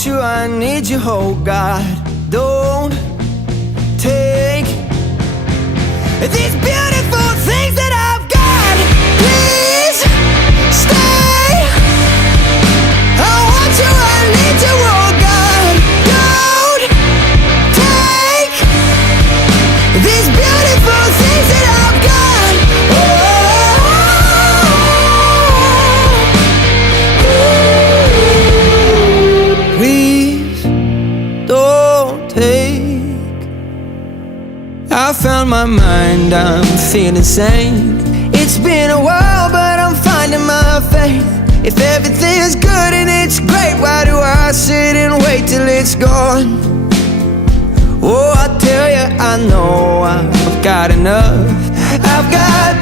want you, I need you, oh God. Don't take these beautiful things that I've got. Please stay. I want you, I need you, oh God. Don't take these beautiful things that I've got. Please don't take. I found my mind, I'm feeling sane. It's been a while, but I'm finding my faith. If everything's good and it's great, why do I sit and wait till it's gone? Oh, I tell you, I know I've got enough. I've got